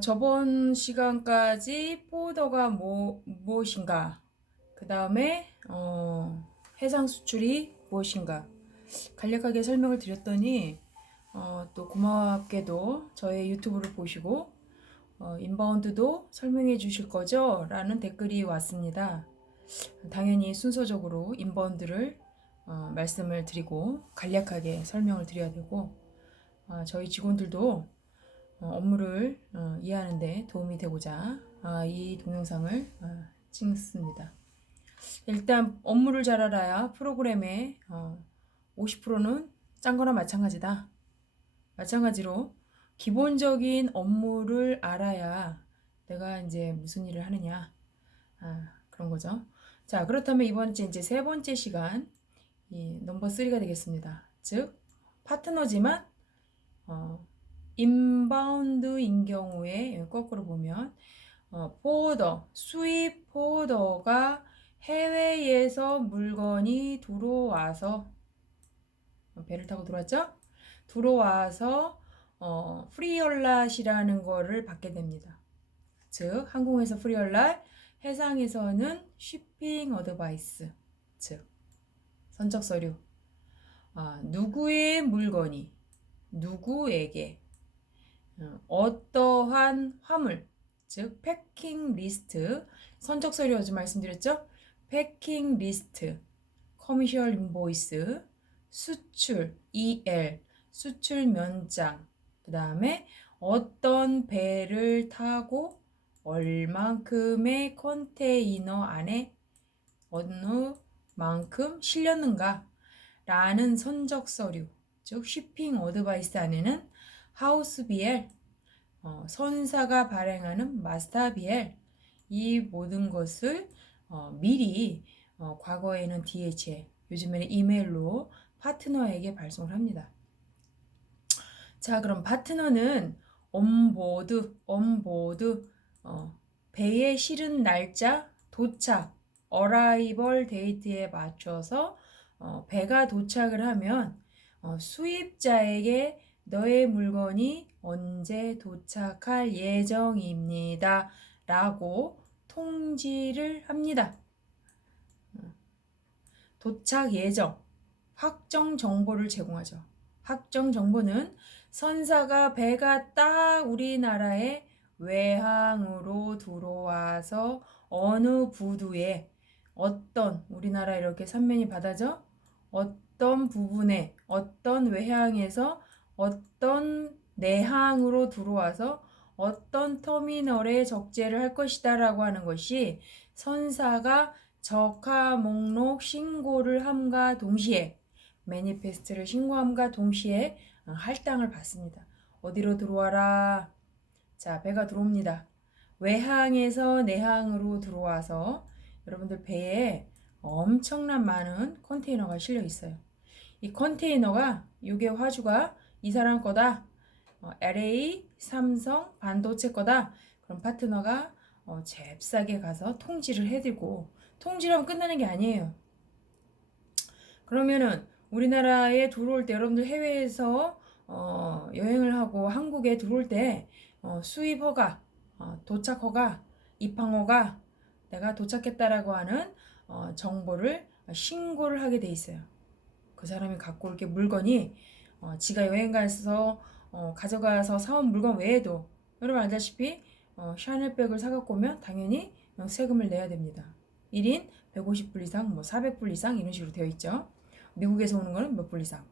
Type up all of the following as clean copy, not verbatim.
저번 시간까지 포더가 무엇인가, 그 다음에 해상 수출이 무엇인가 간략하게 설명을 드렸더니 또 고맙게도 저의 유튜브를 보시고 인바운드도 설명해 주실 거죠? 라는 댓글이 왔습니다. 당연히 순서적으로 인바운드를 말씀을 드리고 간략하게 설명을 드려야 되고, 저희 직원들도 업무를 이해하는 데 도움이 되고자 이 동영상을 찍습니다. 일단 업무를 잘 알아야 프로그램의 50%는 짠 거나 마찬가지다. 마찬가지로 기본적인 업무를 알아야 내가 이제 무슨 일을 하느냐, 그런 거죠. 자, 그렇다면 이번 주 이제 세 번째 시간, 이 넘버 3가 되겠습니다. 즉 파트너지만 인바운드인 경우에 거꾸로 보면 포더, 수입 포더가 해외에서 물건이 들어와서, 배를 타고 들어왔죠? 들어와서 프리얼랏이라는 거를 받게 됩니다. 즉 항공에서 프리얼랏, 해상에서는 쉬핑 어드바이스, 즉 선적 서류. 누구의 물건이 누구에게 어떠한 화물, 즉 패킹 리스트, 선적 서류 어제 말씀드렸죠? 패킹 리스트, 커미셜 인보이스, 수출 EL, 수출 면장, 그 다음에 어떤 배를 타고 얼만큼의 컨테이너 안에 어느 만큼 실렸는가 라는 선적 서류, 즉 쉬핑 어드바이스 안에는 하우스 BL, 선사가 발행하는 마스터 BL, 이 모든 것을 미리 과거에는 DHL, 요즘에는 이메일로 파트너에게 발송을 합니다. 자, 그럼 파트너는 온보드, 배에 실은 날짜, 도착, 어라이벌 데이트에 맞춰서 배가 도착을 하면 수입자에게 너의 물건이 언제 도착할 예정입니다 라고 통지를 합니다. 도착 예정, 확정 정보를 제공하죠. 확정 정보는 선사가 배가 딱 우리나라에 외항으로 들어와서 어느 부두에, 어떤, 우리나라 이렇게 삼면이 바다죠? 어떤 부분에, 어떤 외항에서 어떤 내항으로 들어와서 어떤 터미널에 적재를 할 것이다 라고 하는 것이 선사가 적하 목록 신고를 함과 동시에, 매니페스트를 신고함과 동시에 할당을 받습니다. 어디로 들어와라? 자, 배가 들어옵니다. 외항에서 내항으로 들어와서 여러분들 배에 엄청난 많은 컨테이너가 실려 있어요. 이 컨테이너가, 요게 화주가 이 사람 거다, LA 삼성 반도체 거다, 그럼 파트너가 잽싸게 가서 통지를 해드리고, 통지하면 끝나는 게 아니에요. 그러면은 우리나라에 들어올 때, 여러분들 해외에서 여행을 하고 한국에 들어올 때 수입 허가, 도착 허가, 입항 허가, 내가 도착했다라고 하는 정보를 신고를 하게 돼 있어요. 그 사람이 갖고 올 게 물건이 지가 여행 가서 가져가서 사온 물건 외에도, 여러분 알다시피 샤넬백을 사갖고 오면 당연히 세금을 내야 됩니다. 1인 150불 이상, 400불 이상 이런 식으로 되어 있죠. 미국에서 오는 거는 몇 불 이상,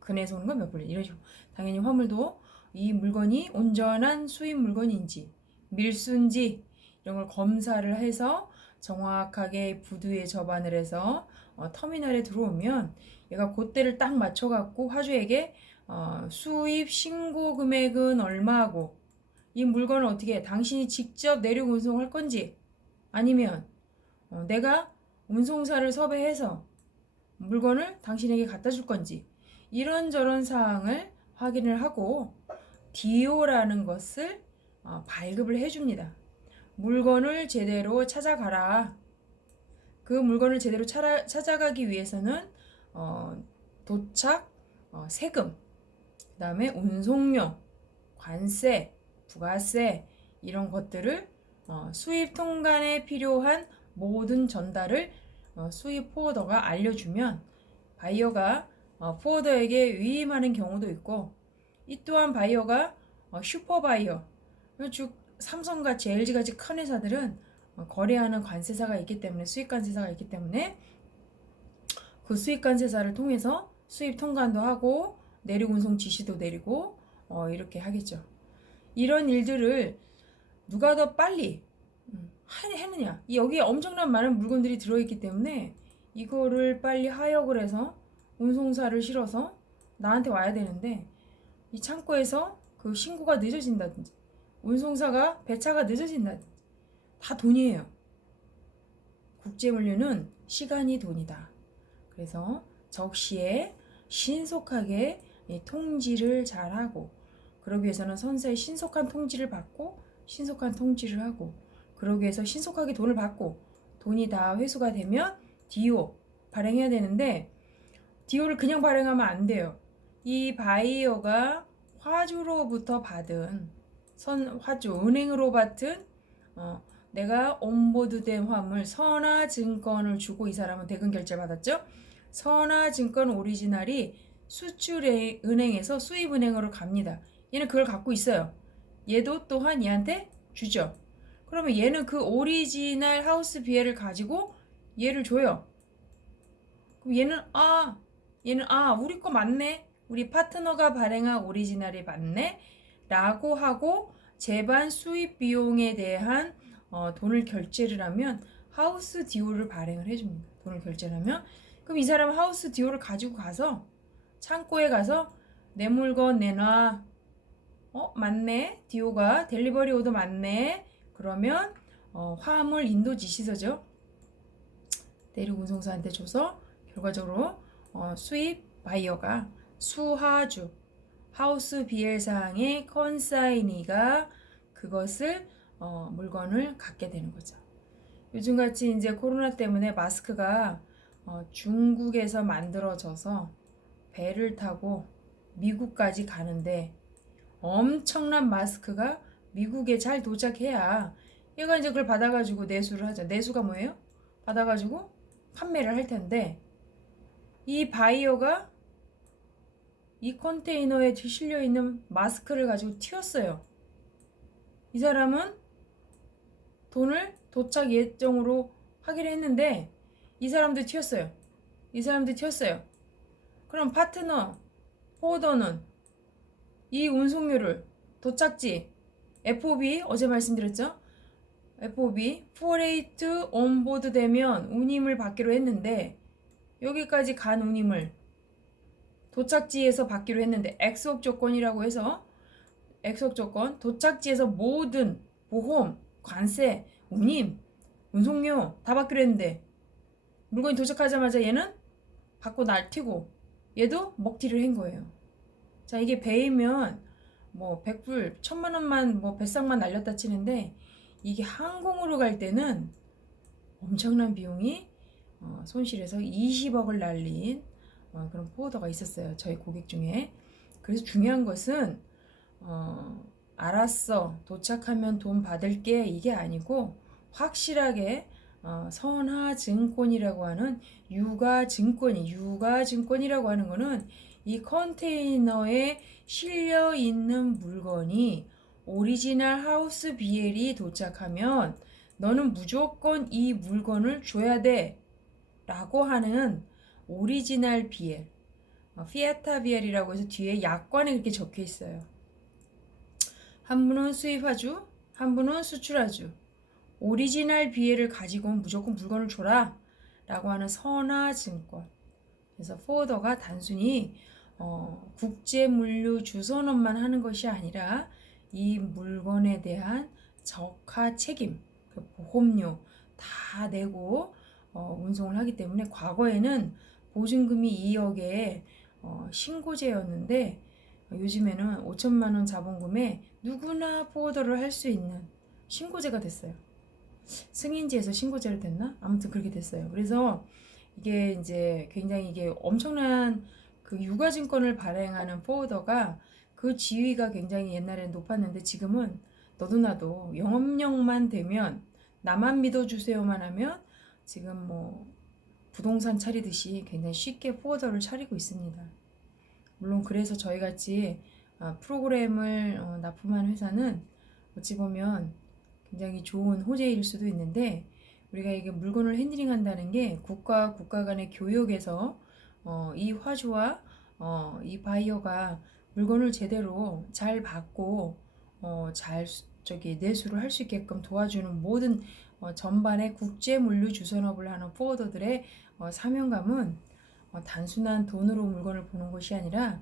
근해에서 오는 건 몇 불, 이런 식으로. 당연히 화물도 이 물건이 온전한 수입 물건인지 밀수인지 이런 걸 검사를 해서 정확하게 부두에 접안을 해서 터미널에 들어오면 얘가 그때를 딱 맞춰갖고 화주에게 수입 신고 금액은 얼마고, 이 물건을 어떻게 당신이 직접 내려 운송할 건지, 아니면 내가 운송사를 섭외해서 물건을 당신에게 갖다 줄 건지, 이런저런 사항을 확인을 하고 DO라는 것을 발급을 해줍니다. 물건을 제대로 찾아가라. 그 물건을 제대로 찾아가기 위해서는 도착, 세금, 그 다음에 운송료, 관세, 부가세 이런 것들을 수입 통관에 필요한 모든 전달을 수입 포워더가 알려주면 바이어가 포워더에게 위임하는 경우도 있고, 이 또한 바이어가 슈퍼바이어, 즉 삼성같이 LG같이 큰 회사들은 거래하는 관세사가 있기 때문에, 수입 관세사가 있기 때문에 그 수입 관세사를 통해서 수입 통관도 하고 내륙 운송 지시도 내리고 이렇게 하겠죠. 이런 일들을 누가 더 빨리 해느냐, 여기에 엄청난 많은 물건들이 들어있기 때문에 이거를 빨리 하역을 해서 운송사를 실어서 나한테 와야 되는데, 이 창고에서 그 신고가 늦어진다든지 운송사가 배차가 늦어진다든지 다 돈이에요. 국제물류는 시간이 돈이다. 그래서 적시에 신속하게 통지를 잘하고, 그러기 위해서는 선사의 신속한 통지를 받고 신속한 통지를 하고, 그러기 위해서 신속하게 돈을 받고 돈이 다 회수가 되면 DO 발행해야 되는데, DO를 그냥 발행하면 안 돼요. 이 바이어가 화주로부터 받은 화주 은행으로 받은 내가 온보드된 화물 선화증권을 주고 이 사람은 대금 결제 받았죠. 선화증권 오리지널이 수출은행에서 수입은행으로 갑니다. 얘는 그걸 갖고 있어요. 얘도 또한 얘한테 주죠. 그러면 얘는 그 오리지널 하우스 비엘을 가지고 얘를 줘요. 그럼 얘는 우리 거 맞네, 우리 파트너가 발행한 오리지널이 맞네 라고 하고 제반 수입 비용에 대한 돈을 결제를 하면 하우스 디오를 발행을 해줍니다. 돈을 결제를 하면, 그럼 이 사람은 하우스 디오를 가지고 가서 창고에 가서 내 물건 내놔, 맞네, 디오가 델리버리 오더 맞네, 그러면 화물 인도 지시서죠, 내륙 운송사한테 줘서 결과적으로 수입 바이어가 수하주 하우스 비엘상의 컨사이니가 그것을 물건을 갖게 되는 거죠. 요즘같이 이제 코로나 때문에 마스크가 중국에서 만들어져서 배를 타고 미국까지 가는데, 엄청난 마스크가 미국에 잘 도착해야 얘가 이제 그걸 받아가지고 내수를 하죠. 내수가 뭐예요? 받아가지고 판매를 할 텐데, 이 바이어가 이 컨테이너에 실려 있는 마스크를 가지고 튀었어요. 이 사람은 돈을 도착 예정으로 하기로 했는데 이 사람도 튀었어요. 그럼 파트너 포워더는 이 운송료를 도착지 FOB, 어제 말씀드렸죠? FOB 포레이트 온보드 되면 운임을 받기로 했는데, 여기까지 간 운임을 도착지에서 받기로 했는데, 엑스업 조건이라고 해서 엑스업 조건, 도착지에서 모든 보험, 관세, 운임, 운송료 다 받기로 했는데, 물건이 도착하자마자 얘는 받고 날튀고 얘도 먹튀를 한 거예요. 자, 이게 배이면 뭐 100불, 1000만원만 뭐 배상만 날렸다 치는데, 이게 항공으로 갈 때는 엄청난 비용이 손실해서 20억을 날린 그런 포워더가 있었어요, 저희 고객 중에. 그래서 중요한 것은 알았어, 도착하면 돈 받을게, 이게 아니고 확실하게 선화증권이라고 하는 유가증권이라고 하는 거는 이 컨테이너에 실려 있는 물건이 오리지널 하우스 비엘이 도착하면 너는 무조건 이 물건을 줘야 돼 라고 하는 오리지널 비엘, 피에타 비엘이라고 해서 뒤에 약관에 그렇게 적혀 있어요. 한 분은 수입하주, 한 분은 수출하주, 오리지널 비엘을 가지고 무조건 물건을 줘라 라고 하는 선화증권. 그래서 포워더가 단순히 국제물류 주선업만 하는 것이 아니라 이 물건에 대한 적하 책임, 그 보험료 다 내고 운송을 하기 때문에, 과거에는 보증금이 2억에 신고제였는데 요즘에는 5천만 원 자본금에 누구나 포워더를 할 수 있는 신고제가 됐어요. 승인지에서 신고제로 됐나? 아무튼 그렇게 됐어요. 그래서 이게 이제 굉장히 이게 엄청난 그 유가증권을 발행하는 포워더가 그 지위가 굉장히 옛날엔 높았는데 지금은 너도 나도 영업력만 되면 나만 믿어주세요만 하면 지금 뭐 부동산 차리듯이 굉장히 쉽게 포워더를 차리고 있습니다. 물론 그래서 저희같이 프로그램을 납품한 회사는 어찌 보면 굉장히 좋은 호재일 수도 있는데 우리가 이게 물건을 핸들링한다는 게 국가 간의 교역에서 이 화주와 이 바이어가 물건을 제대로 잘 받고 잘 내수를 할 수 있게끔 도와주는 모든 전반의 국제 물류 주선업을 하는 포워더들의 사명감은 단순한 돈으로 물건을 보는 것이 아니라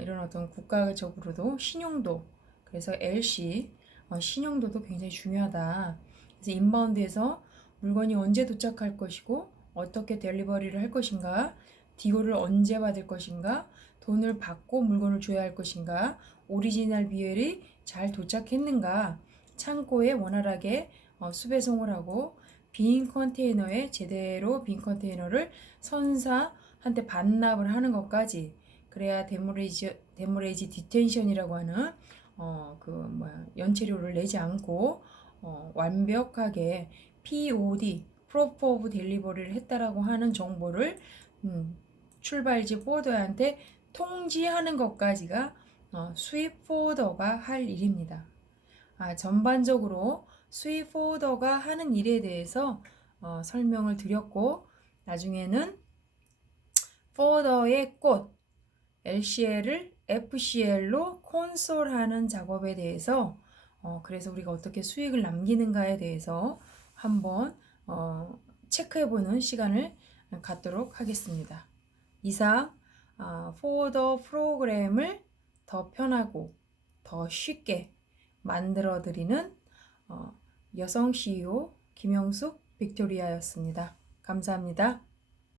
이런 어떤 국가적으로도 신용도, 그래서 LC 신용도도 굉장히 중요하다. 그래서 인바운드에서 물건이 언제 도착할 것이고 어떻게 델리버리를 할 것인가, 디오를 언제 받을 것인가, 돈을 받고 물건을 줘야 할 것인가, 오리지널 비엘이 잘 도착했는가, 창고에 원활하게 수배송을 하고 빈 컨테이너에 제대로 빈 컨테이너를 선사한테 반납을 하는 것까지, 그래야 데모레이지 디텐션이라고 하는 연체료를 내지 않고 완벽하게 POD 프로퍼 오브 델리버리를 했다라고 하는 정보를 출발지 포워더한테 통지하는 것까지가 수입 포워더가 할 일입니다. 전반적으로 수입 포워더가 하는 일에 대해서 설명을 드렸고, 나중에는 포워더의 꽃 LCL을 FCL로 콘솔하는 작업에 대해서 그래서 우리가 어떻게 수익을 남기는가에 대해서 한번 체크해보는 시간을 갖도록 하겠습니다. 이상 포워더 프로그램을 더 편하고 더 쉽게 만들어드리는 여성 CEO 김영숙 빅토리아였습니다. 감사합니다.